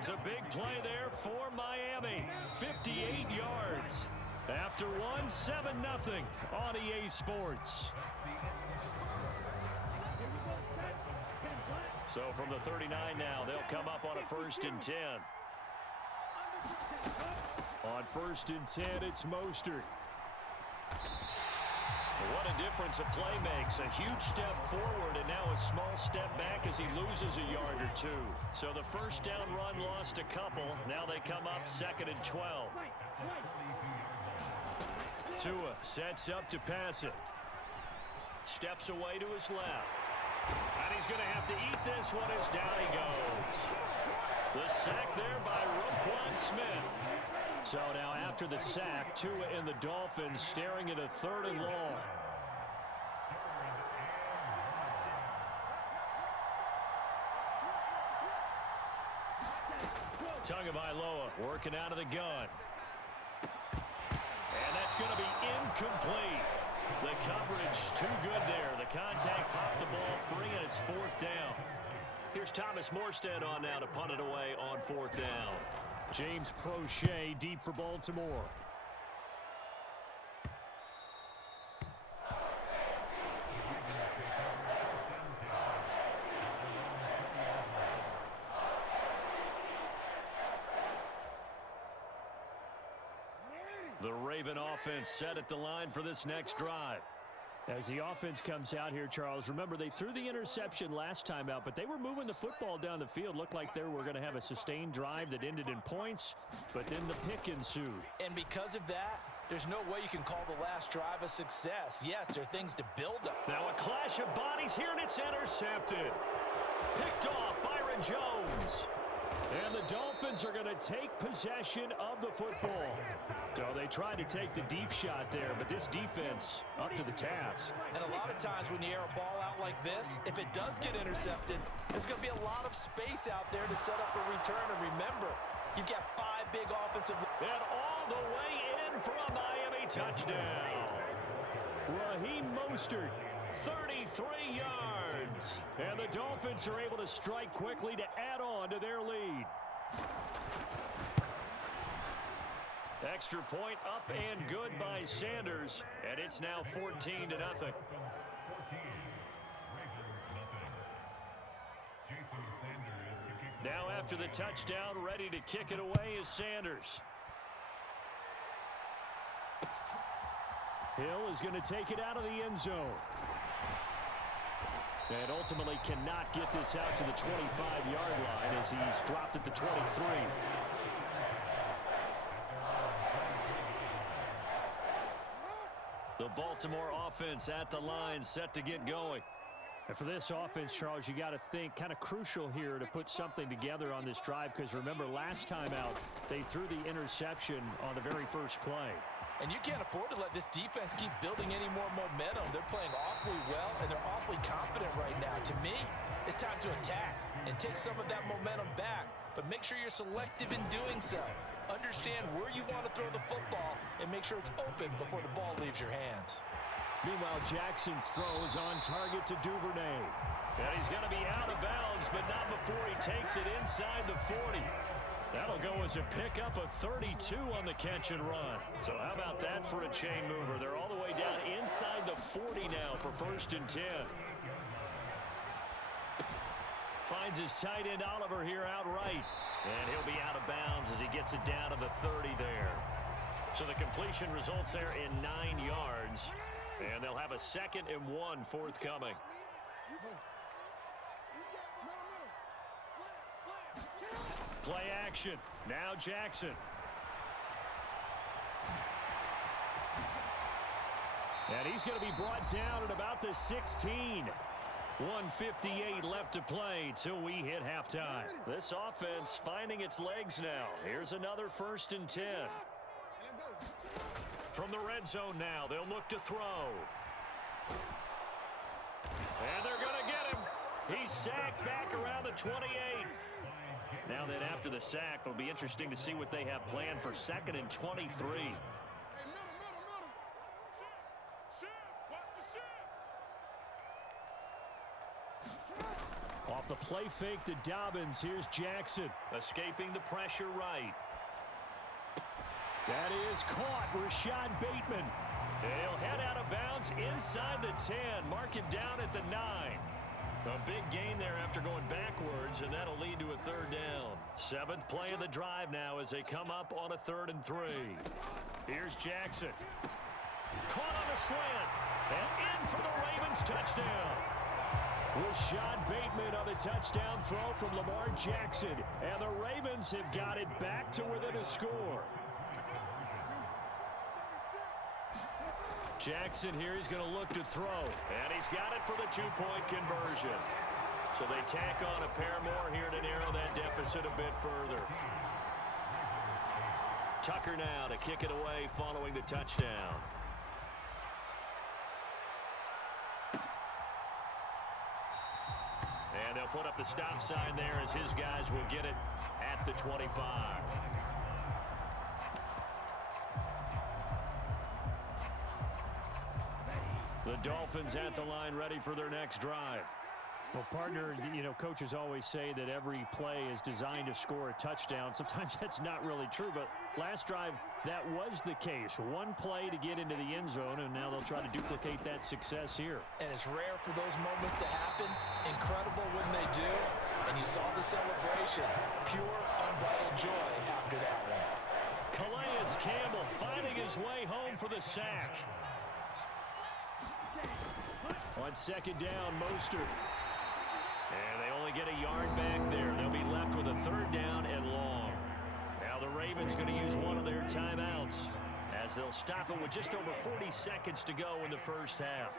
It's a big play there for Miami. 58 yards. After one, 7-0 on EA Sports. So from the 39 now, they'll come up on a 1st and 10. On 1st and 10, it's Mostert. What a difference a play makes. A huge step forward and now a small step back as he loses a yard or two. So the first down run lost a couple. Now they come up 2nd and 12. Tua sets up to pass it. Steps away to his left. And he's going to have to eat this one as down he goes. The sack there by Roquan Smith. So now after the sack, Tua and the Dolphins staring at a 3rd and long. Tagovailoa working out of the gun. And that's going to be incomplete. The coverage too good there. The contact popped the ball free, and it's 4th down. Here's Thomas Morstead on now to punt it away on 4th down. James Prochet deep for Baltimore. The Raven offense set at the line for this next drive. As the offense comes out here, Charles, remember they threw the interception last time out, but they were moving the football down the field. Looked like they were going to have a sustained drive that ended in points, but then the pick ensued. And because of that, there's no way you can call the last drive a success. Yes, there are things to build up. Now a clash of bodies here, and it's intercepted. Picked off Byron Jones. And the Dolphins are going to take possession of the football. So they tried to take the deep shot there, but this defense up to the task. And a lot of times when you air a ball out like this, if it does get intercepted, there's going to be a lot of space out there to set up a return. And remember, you've got 5 big offensive... And all the way in for a Miami touchdown. Raheem Mostert, 33 yards. And the Dolphins are able to strike quickly to add on to their lead. Extra point up and good by Sanders, and it's now 14-0. Now after the touchdown, ready to kick it away is Sanders. Hill is going to take it out of the end zone. And ultimately cannot get this out to the 25-yard line as he's dropped at the 23. The Baltimore offense at the line, set to get going. And for this offense, Charles, you got to think kind of crucial here to put something together on this drive, because remember last time out they threw the interception on the very first play. And you can't afford to let this defense keep building any more momentum. They're playing awfully well, and they're awfully confident right now. To me, it's time to attack and take some of that momentum back, but make sure you're selective in doing so. Understand where you want to throw the football and make sure it's open before the ball leaves your hands. Meanwhile, Jackson's throw is on target to Duvernay. And he's going to be out of bounds, but not before he takes it inside the 40. That'll go as a pickup of 32 on the catch and run. So how about that for a chain mover? They're all the way down inside the 40 now for 1st and 10. Finds his tight end Oliver here outright. And he'll be out of bounds as he gets it down to the 30 there. So the completion results there in 9 yards. And they'll have a 2nd and 1 forthcoming. Play action. Now Jackson. And he's going to be brought down at about the 16. 1:58 left to play till we hit halftime. This offense finding its legs now. Here's another 1st and 10. From the red zone now, they'll look to throw. And they're going to get him. He's sacked back around the 28. Now then, after the sack, it'll be interesting to see what they have planned for 2nd and 23. Off the play fake to Dobbins. Here's Jackson. Escaping the pressure right. That is caught. Rashad Bateman. He'll head out of bounds inside the 10. Mark him down at the 9. A big gain there after going backwards, and that'll lead to a third down. 7th play of the drive now as they come up on a 3rd and 3. Here's Jackson. Caught on the slant. And in for the Ravens touchdown. Rashad Bateman on the touchdown throw from Lamar Jackson. And the Ravens have got it back to within a score. Jackson here, he's going to look to throw. And he's got it for the 2-point conversion. So they tack on a pair more here to narrow that deficit a bit further. Tucker now to kick it away following the touchdown. And they'll put up the stop sign there as his guys will get it at the 25. The Dolphins at the line ready for their next drive. Well, partner, you know, coaches always say that every play is designed to score a touchdown. Sometimes that's not really true, but last drive, that was the case. One play to get into the end zone, and now they'll try to duplicate that success here. And it's rare for those moments to happen. Incredible when they do. And you saw the celebration. Pure, unbridled joy after that one. Calais Campbell finding his way home for the sack. On 2nd down, Mostert. And they only get a yard back there. They'll be left with a 3rd down and long. Now the Ravens going to use one of their timeouts as they'll stop it with just over 40 seconds to go in the first half.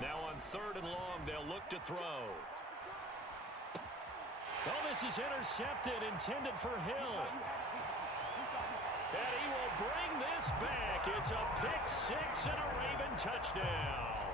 Now on 3rd and long, they'll look to throw. Oh, this is intercepted, intended for Hill. And he will bring this back. It's a pick-6 and a Raven touchdown.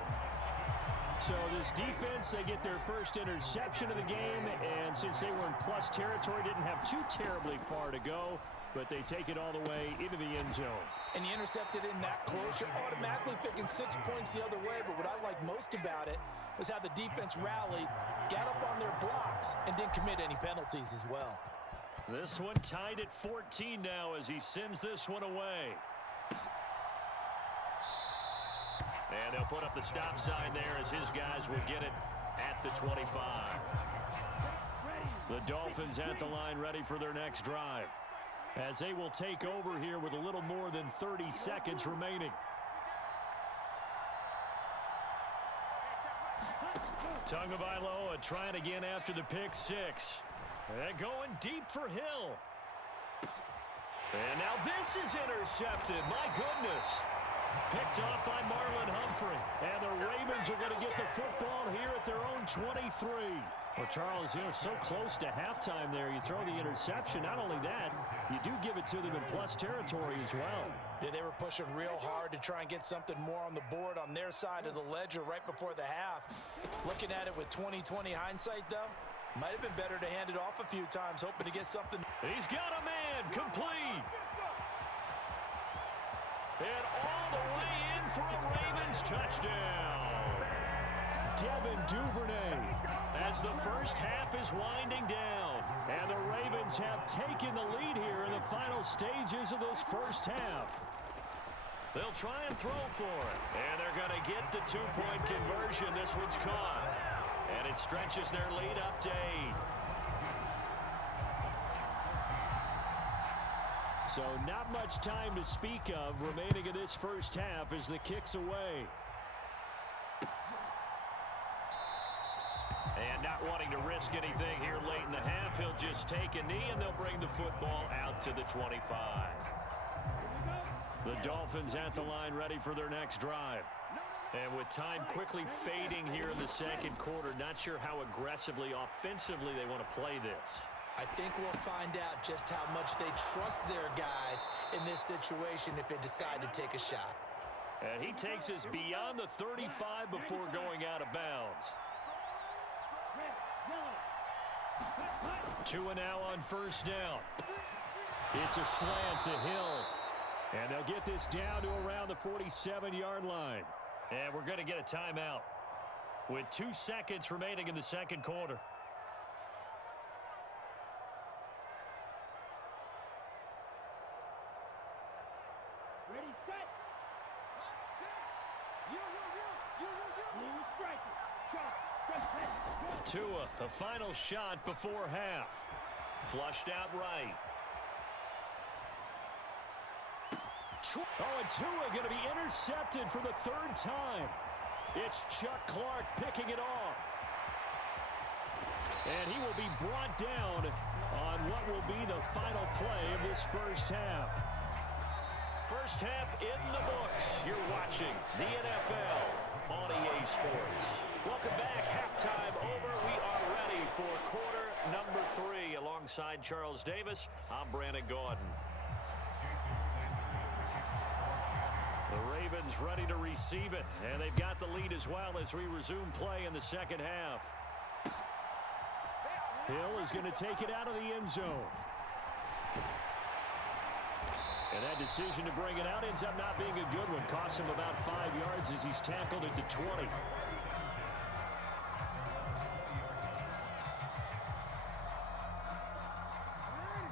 So this defense, they get their first interception of the game, and since they were in plus territory, didn't have too terribly far to go, but they take it all the way into the end zone. And you intercepted in that close, you're automatically thinking 6 points the other way, but what I like most about it was how the defense rallied, got up on their blocks, and didn't commit any penalties as well. This one tied at 14 now as he sends this one away. And they'll put up the stop sign there as his guys will get it at the 25. The Dolphins at the line ready for their next drive, as they will take over here with a little more than 30 seconds remaining. Tagovailoa trying again after the pick-6. And going deep for Hill. And now this is intercepted. My goodness. Picked off by Marlon Humphrey. And the Ravens are going to get the football here at their own 23. Well, Charles, you know, so close to halftime there. You throw the interception. Not only that, you do give it to them in plus territory as well. Yeah, they were pushing real hard to try and get something more on the board on their side of the ledger right before the half. Looking at it with 20/20 hindsight, though, might have been better to hand it off a few times, hoping to get something. He's got a man, complete. And all the way in for a Ravens touchdown. Devin Duvernay, as the first half is winding down. And the Ravens have taken the lead here in the final stages of this first half. They'll try and throw for it. And they're going to get the 2-point conversion. This one's caught. And it stretches their lead up to 8. So not much time to speak of remaining in this first half as the kick's away. And not wanting to risk anything here late in the half, he'll just take a knee and they'll bring the football out to the 25. The Dolphins at the line ready for their next drive. And with time quickly fading here in the second quarter, not sure how aggressively, offensively they want to play this. I think we'll find out just how much they trust their guys in this situation if they decide to take a shot. And he takes us beyond the 35 before going out of bounds. 2 and now on first down. It's a slant to Hill. And they'll get this down to around the 47-yard line. And we're going to get a timeout with 2 seconds remaining in the second quarter. Ready, set. Tua, a final shot before half. Flushed out right. Oh, and Tua going to be intercepted for the 3rd time. It's Chuck Clark picking it off. And he will be brought down on what will be the final play of this first half. First half in the books. You're watching the NFL on EA Sports. Welcome back. Halftime over. We are ready for quarter number 3. Alongside Charles Davis, I'm Brandon Gaudin. The Ravens ready to receive it, and they've got the lead as well as we resume play in the second half. Hill is going to take it out of the end zone. And that decision to bring it out ends up not being a good one. Costs him about 5 yards as he's tackled at the 20.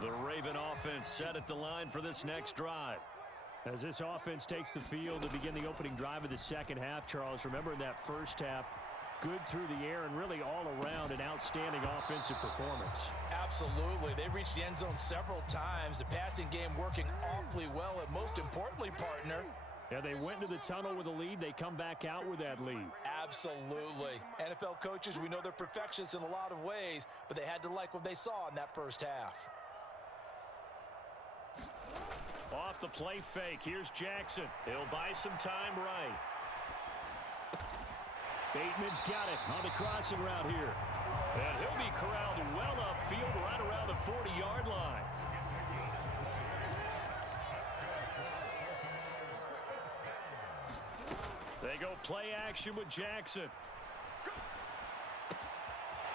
The Raven offense set at the line for this next drive. As this offense takes the field to begin the opening drive of the second half, Charles, remember in that first half, good through the air and really all around an outstanding offensive performance. Absolutely. They reached the end zone several times. The passing game working awfully well, and most importantly, partner, yeah, they went to the tunnel with a lead. They come back out with that lead. Absolutely. NFL coaches, we know they're perfectionists in a lot of ways, but they had to like what they saw in that first half. Off the play fake. Here's Jackson. He'll buy some time right. Bateman's got it on the crossing route here. And he'll be corralled well upfield right around the 40-yard line. They go play action with Jackson.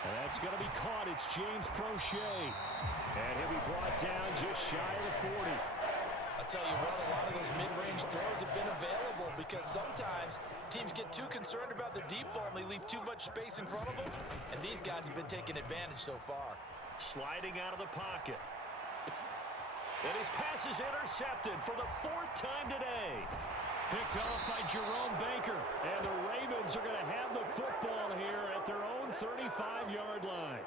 And that's going to be caught. It's James Prochet. And he'll be brought down just shy of the 40. I'll tell you what, a lot of those mid-range throws have been available because sometimes teams get too concerned about the deep ball and they leave too much space in front of them. And these guys have been taking advantage so far. Sliding out of the pocket. And his pass is intercepted for the 4th time today. Picked off by Jerome Baker. And the Ravens are going to have the football here at their own 35-yard line.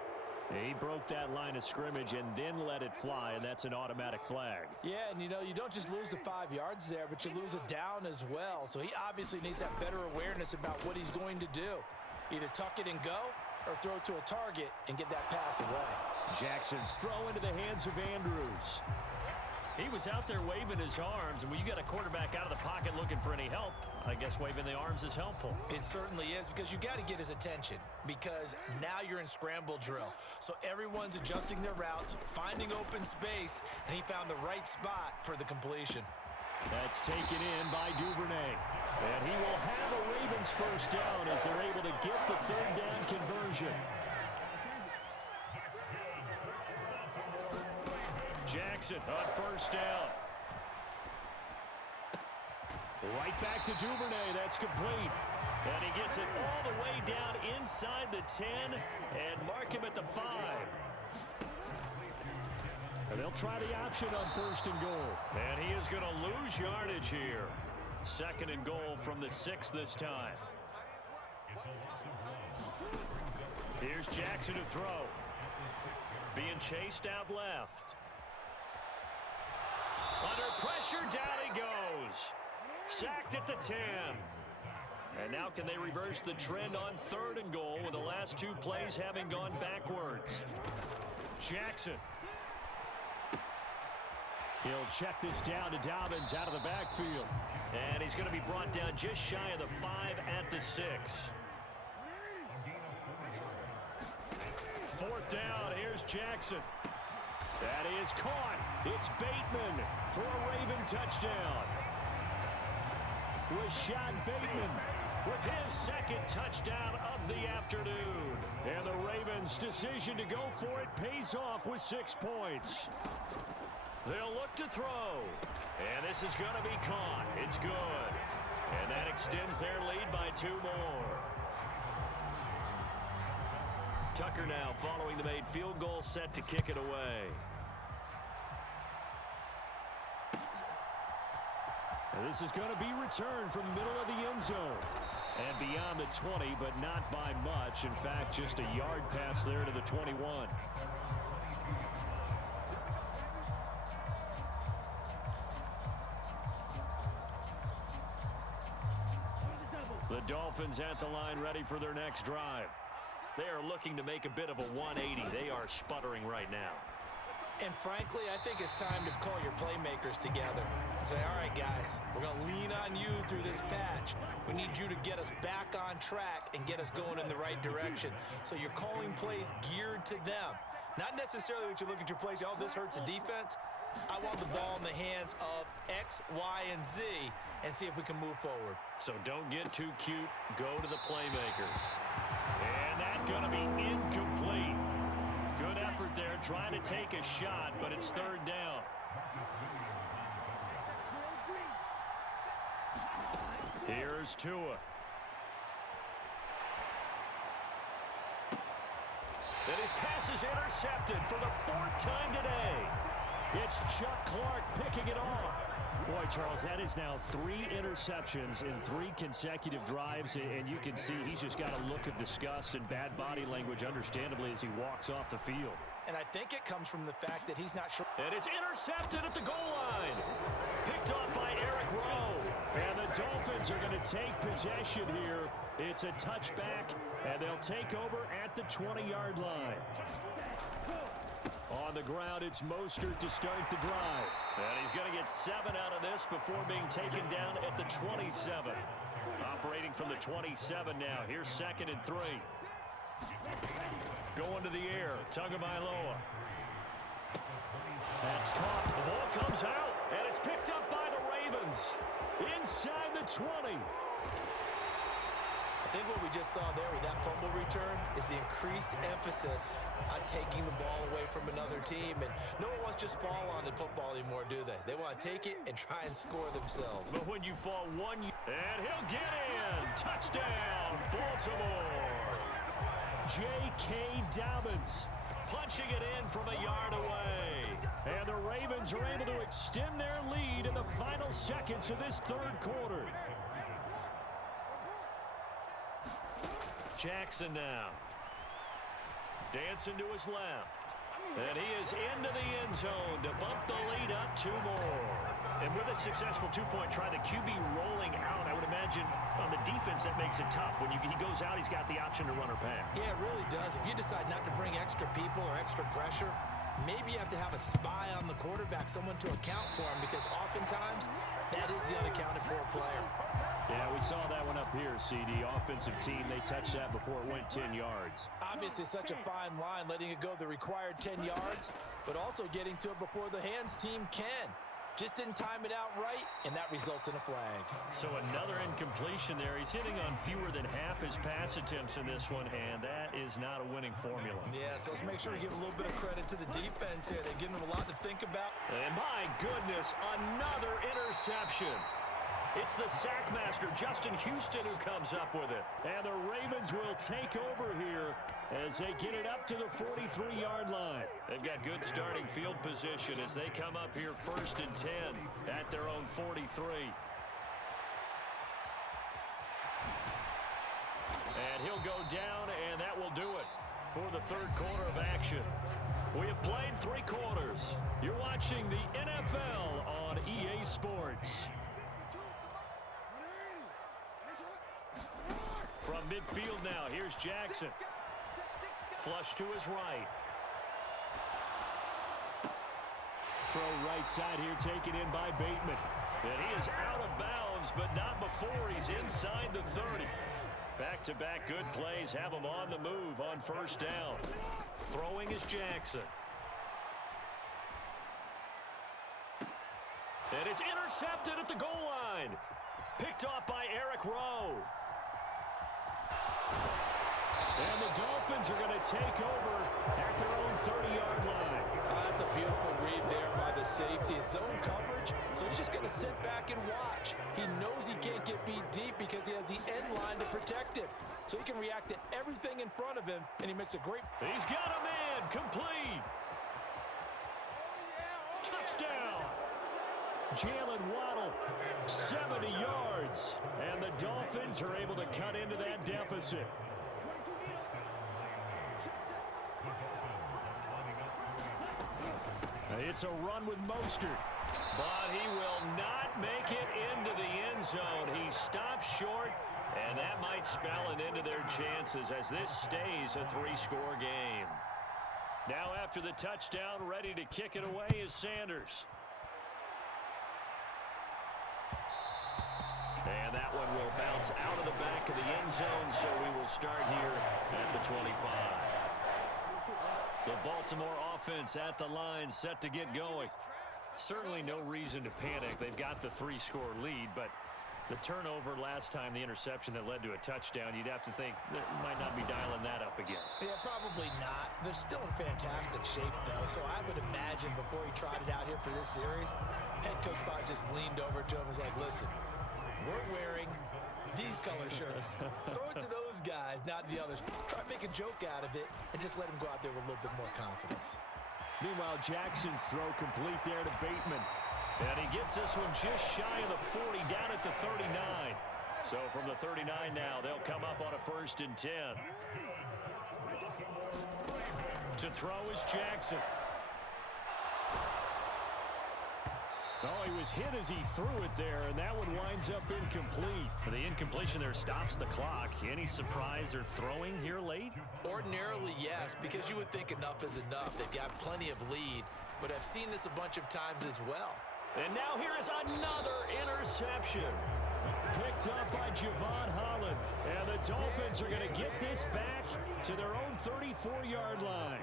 He broke that line of scrimmage and then let it fly, and that's an automatic flag. Yeah, and you know, you don't just lose the 5 yards there, but you lose it down as well. So he obviously needs that better awareness about what he's going to do. Either tuck it and go or throw it to a target and get that pass away. Jackson's throw into the hands of Andrews. He was out there waving his arms, and when you got a quarterback out of the pocket looking for any help, I guess waving the arms is helpful. It certainly is, because you got to get his attention, because now you're in scramble drill. So everyone's adjusting their routes, finding open space, and he found the right spot for the completion. That's taken in by Duvernay. And he will have a Ravens first down as they're able to get the 3rd down conversion. Jackson on first down. Right back to Duvernay. That's complete. And he gets it all the way down inside the 10 and mark him at the 5. And they'll try the option on 1st and goal. And he is going to lose yardage here. 2nd and goal from the 6 this time. Here's Jackson to throw. Being chased out left. Under pressure, down he goes. Sacked at the 10. And now can they reverse the trend on 3rd and goal with the last 2 plays having gone backwards? Jackson. He'll check this down to Dobbins out of the backfield. And he's going to be brought down just shy of the 5 at the 6. 4th down, here's Jackson. That is caught. It's Bateman for a Raven touchdown. Rashad Bateman with his 2nd touchdown of the afternoon. And the Ravens' decision to go for it pays off with 6 points. They'll look to throw. And this is going to be caught. It's good. And that extends their lead by 2 more. Tucker now following the made field goal, set to kick it away. And this is going to be returned from the middle of the end zone. And beyond the 20, but not by much. In fact, just a yard pass there to the 21. The Dolphins at the line ready for their next drive. They are looking to make a bit of a 180. They are sputtering right now. And frankly, I think it's time to call your playmakers together and say, all right, guys, we're going to lean on you through this patch. We need you to get us back on track and get us going in the right direction. So you're calling plays geared to them. Not necessarily when you look at your plays, oh, this hurts the defense. I want the ball in the hands of X, Y, and Z and see if we can move forward. So don't get too cute. Go to the playmakers. And that's going to be incomplete. Good effort there, trying to take a shot, but it's 3rd down. Here's Tua. And his pass is intercepted for the 4th time today. It's Chuck Clark picking it off. Boy, Charles, that is now 3 interceptions in 3 consecutive drives, and you can see he's just got a look of disgust and bad body language, understandably, as he walks off the field. And I think it comes from the fact that he's not sure. And it's intercepted at the goal line. Picked off by Eric Rowe. And the Dolphins are going to take possession here. It's a touchback, and they'll take over at the 20-yard line. On the ground, it's Mostert to start the drive. And he's going to get 7 out of this before being taken down at the 27. Operating from the 27 now. Here's 2nd and 3. Going to the air, Tagovailoa. That's caught. The ball comes out, and it's picked up by the Ravens. Inside the 20. I think what we just saw there with that fumble return is the increased emphasis on taking the ball away from another team. And no one wants to just fall on in football anymore, do they? They want to take it and try and score themselves. But when you fall one, and he'll get in. Touchdown, Baltimore. J.K. Dobbins punching it in from a yard away. And the Ravens are able to extend their lead in the final seconds of this 3rd quarter. Jackson now. Dancing to his left. And he is into the end zone to bump the lead up 2 more. And with a successful 2-point try, the QB rolling out, I would imagine on the defense that makes it tough. When he goes out, he's got the option to run or pass. Yeah, it really does. If you decide not to bring extra people or extra pressure, maybe you have to have a spy on the quarterback, someone to account for him, because oftentimes that is the unaccounted for player. Yeah, we saw that one up here, CD. Offensive team, they touched that before it went 10 yards. Obviously, such a fine line, letting it go the required 10 yards, but also getting to it before the hands team can. Just didn't time it out right, and that results in a flag. So another incompletion there. He's hitting on fewer than half his pass attempts in this one, and that is not a winning formula. Yeah, so let's make sure we give a little bit of credit to the defense here. They're giving them a lot to think about. And my goodness, another interception. It's the sack master, Justin Houston, who comes up with it. And the Ravens will take over here as they get it up to the 43-yard line. They've got good starting field position as they come up here 1st and 10 at their own 43. And he'll go down, and that will do it for the 3rd quarter of action. We have played 3 quarters. You're watching the NFL on EA Sports. From midfield now, here's Jackson. Flush to his right. Throw right side here, taken in by Bateman. And he is out of bounds, but not before he's inside the 30. Back-to-back good plays have him on the move on 1st down. Throwing is Jackson. And it's intercepted at the goal line. Picked off by Eric Rowe. And the Dolphins are going to take over at their own 30-yard line. That's a beautiful read there by the safety. It's zone coverage, so he's just going to sit back and watch. He knows he can't get beat deep because he has the end line to protect it. So he can react to everything in front of him, and he makes a great... He's got a man, complete. Touchdown. Jalen Waddle, 70 yards. And the Dolphins are able to cut into that deficit. It's a run with Mostert, but he will not make it into the end zone. He stops short, and that might spell an end to their chances as this stays a three-score game. Now after the touchdown, ready to kick it away is Sanders. And that one will bounce out of the back of the end zone, so we will start here at the 25. The Baltimore offense at the line, set to get going. Certainly no reason to panic. They've got the three-score lead, but the turnover last time, the interception that led to a touchdown, you'd have to think that might not be dialing that up again. Yeah, probably not. They're still in fantastic shape, though, so I would imagine before he trotted out here for this series, head coach probably just leaned over to him and was like, listen, we're wearing these color shirts. Throw it to those guys, not the others. Try to make a joke out of it and just let him go out there with a little bit more confidence. Meanwhile, Jackson's throw complete there to Bateman. And he gets this one just shy of the 40, down at the 39. So from the 39 now, they'll come up on a 1st and 10. To throw is Jackson. Oh, he was hit as he threw it there, and that one winds up incomplete. The incompletion there stops the clock. Any surprise they're throwing here late? Ordinarily, yes, because you would think enough is enough. They've got plenty of lead, but I've seen this a bunch of times as well. And now here is another interception. Picked up by Javon Holland. And the Dolphins are going to get this back to their own 34-yard line.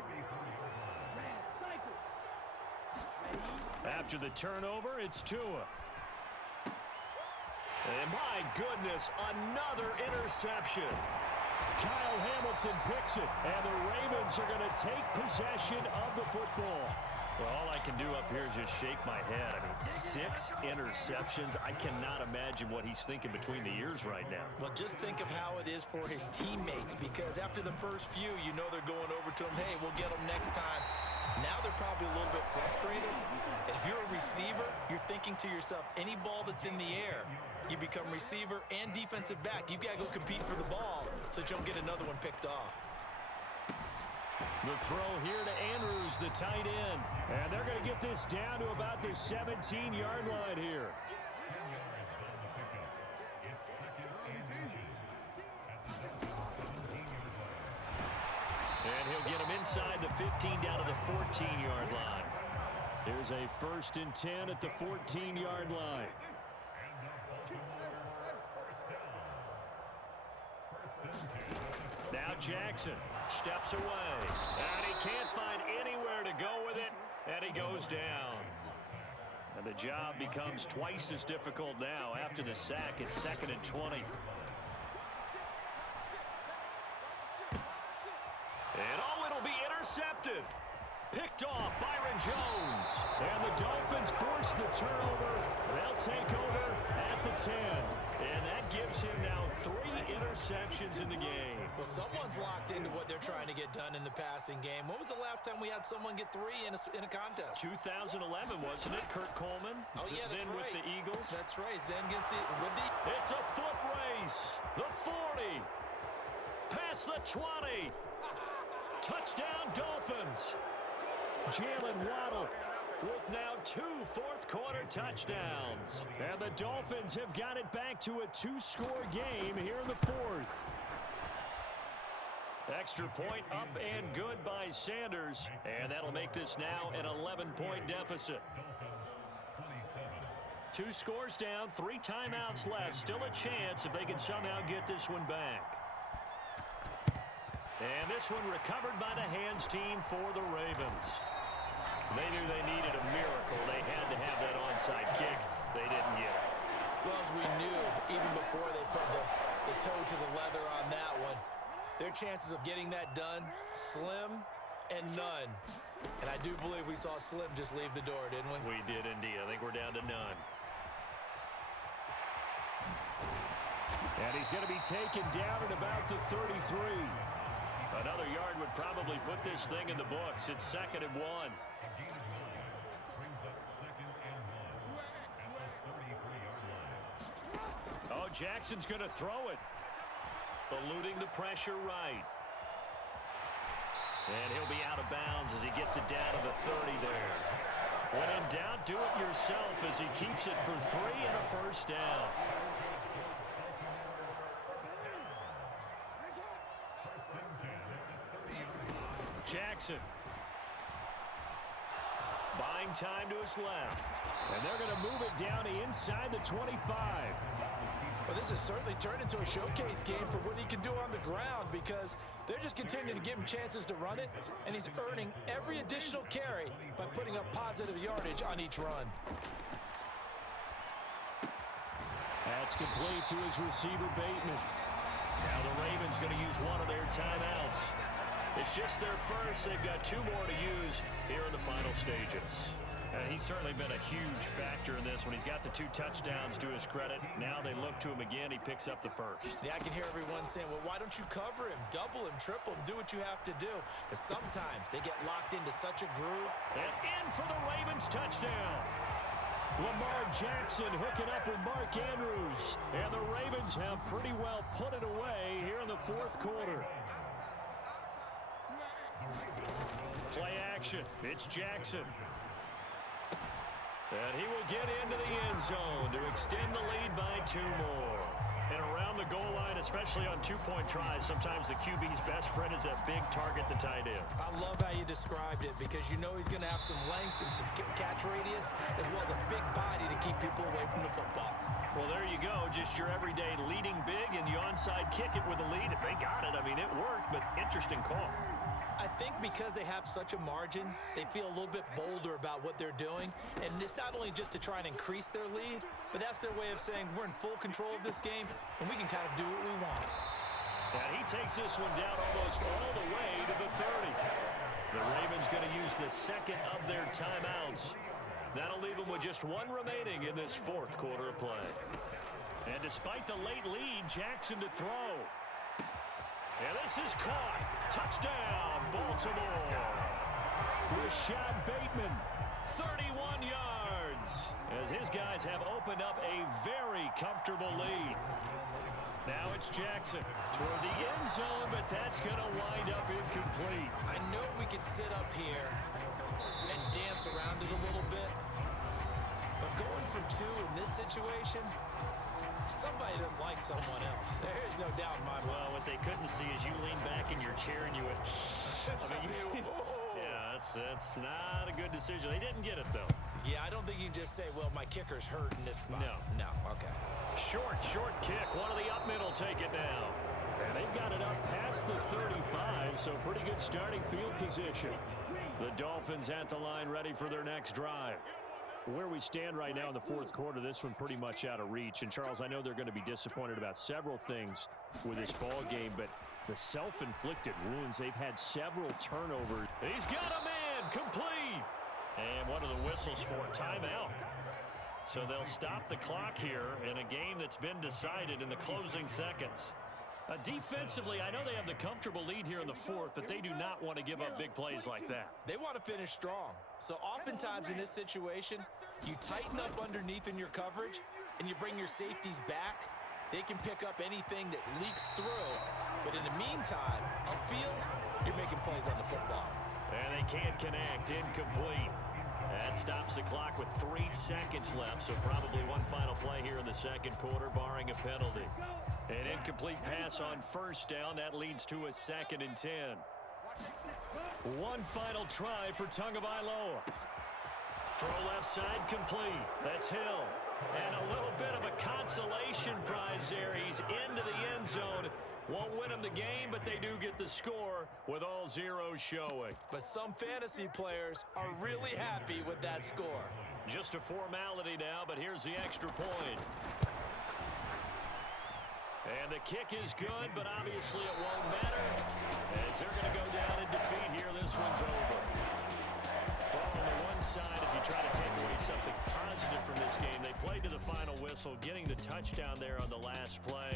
After the turnover, it's Tua. And my goodness, another interception. Kyle Hamilton picks it, and the Ravens are going to take possession of the football. Well, all I can do up here is just shake my head. I mean, 6 interceptions. I cannot imagine what he's thinking between the ears right now. Well, just think of how it is for his teammates, because after the first few, you know they're going over to him, hey, we'll get them next time. Now they're probably a little bit frustrated. And if you're a receiver, you're thinking to yourself, any ball that's in the air, you become receiver and defensive back. You've got to go compete for the ball so that you don't get another one picked off. The throw here to Andrews, the tight end. And they're going to get this down to about the 17-yard line here. And he'll get him inside the 15 down to the 14-yard line. Here's a 1st and 10 at the 14-yard line. Now Jackson steps away. And he can't find anywhere to go with it. And he goes down. And the job becomes twice as difficult now. After the sack, it's 2nd and 20. And oh, it'll be intercepted. Picked off Byron Jones. And the Dolphins force the turnover. They'll take over at the 10. And that gives him now 3 interceptions in the game. Well, someone's locked into what they're trying to get done in the passing game. When was the last time we had someone get 3 in a contest? 2011, wasn't it? Kurt Coleman. Oh, yeah, that's then right. With the Eagles. That's right. Then against with the... It's a foot race. The 40. Past the 20. Touchdown, Dolphins. Jalen Waddle with now 2 fourth-quarter touchdowns. And the Dolphins have got it back to a 2-score game here in the 4th. Extra point up and good by Sanders. And that'll make this now an 11-point deficit. 2 scores down, 3 timeouts left. Still a chance if they can somehow get this one back. And this one recovered by the hands team for the Ravens. They knew they needed a miracle. They had to have that onside kick. They didn't get it. Well, as we knew, even before they put the toe to the leather on that one, Their chances of getting that done, slim and none. And I do believe we saw Slim just leave the door, didn't we? We did indeed. I think we're down to none. And he's going to be taken down at about the 33. Another yard would probably put this thing in the books. It's 2nd and 1. Oh, Jackson's going to throw it. Eluding the pressure right. And he'll be out of bounds as he gets it down to the 30 there. When in doubt, do it yourself as he keeps it for 3 and a first down. Jackson. Buying time to his left. And they're going to move it down to inside the 25. Well, this has certainly turned into a showcase game for what he can do on the ground because they're just continuing to give him chances to run it, and he's earning every additional carry by putting up positive yardage on each run. That's complete to his receiver, Bateman. Now the Ravens going to use one of their timeouts. It's just their first. They've got 2 more to use here in the final stages. And he's certainly been a huge factor in this when he's got the 2 touchdowns to his credit. Now they look to him again. He picks up the first. Yeah, I can hear everyone saying, well, why don't you cover him, double him, triple him, do what you have to do. But sometimes they get locked into such a groove. And in for the Ravens touchdown. Lamar Jackson hooking up with Mark Andrews. And the Ravens have pretty well put it away here in the 4th quarter. Play action. It's Jackson. And he will get into the end zone to extend the lead by 2 more. And around the goal line, especially on 2-point tries, sometimes the QB's best friend is that big target, the tight end. I love how you described it because you know he's going to have some length and some catch radius as well as a big body to keep people away from the football. Well, there you go. Just your everyday leading big and you onside kick it with a lead. If they got it, I mean, it worked, but interesting call. I think because they have such a margin, they feel a little bit bolder about what they're doing. And it's not only just to try and increase their lead, but that's their way of saying we're in full control of this game, and we can kind of do what we want. And he takes this one down almost all the way to the 30. The Ravens going to use the 2nd of their timeouts. That'll leave them with just 1 remaining in this 4th quarter of play. And despite the late lead, Jackson to throw. And this is caught. Touchdown, Baltimore. Rashad Bateman, 31 yards, as his guys have opened up a very comfortable lead. Now it's Jackson toward the end zone, but that's going to wind up incomplete. I know we could sit up here and dance around it a little bit, but going for 2 in this situation, somebody doesn't like someone else. There's no doubt in my mind. Well, what they couldn't see is you lean back in your chair and you went, I mean, yeah, that's not a good decision. They didn't get it, though. Yeah, I don't think you can just say, well, my kicker's hurt in this spot. No, okay. Short kick. One of the up middle take it now. And they've got it up past the 35, so pretty good starting field position. The Dolphins at the line ready for their next drive. Where we stand right now in the 4th quarter, this one pretty much out of reach. And, Charles, I know they're going to be disappointed about several things with this ball game, but the self-inflicted wounds, they've had several turnovers. He's got a man, complete. And one of the whistles for a timeout. So they'll stop the clock here in a game that's been decided in the closing seconds. Defensively, I know they have the comfortable lead here in the 4th, but they do not want to give up big plays like that. They want to finish strong. So oftentimes in this situation, you tighten up underneath in your coverage, and you bring your safeties back. They can pick up anything that leaks through. But in the meantime, upfield, you're making plays on the football. And they can't connect. Incomplete. That stops the clock with 3 seconds left, so probably one final play here in the 2nd quarter, barring a penalty. An incomplete pass on first down. That leads to a 2nd and 10. One final try for Tagovailoa. Throw left side complete. That's Hill. And a little bit of a consolation prize there. He's into the end zone. Won't win them the game, but they do get the score with all zeros showing. But some fantasy players are really happy with that score. Just a formality now, but here's the extra point. And the kick is good, but obviously it won't matter as they're going to go down in defeat here. This one's over. Well, on the one side, if you try to take away something positive from this game, they played to the final whistle, getting the touchdown there on the last play.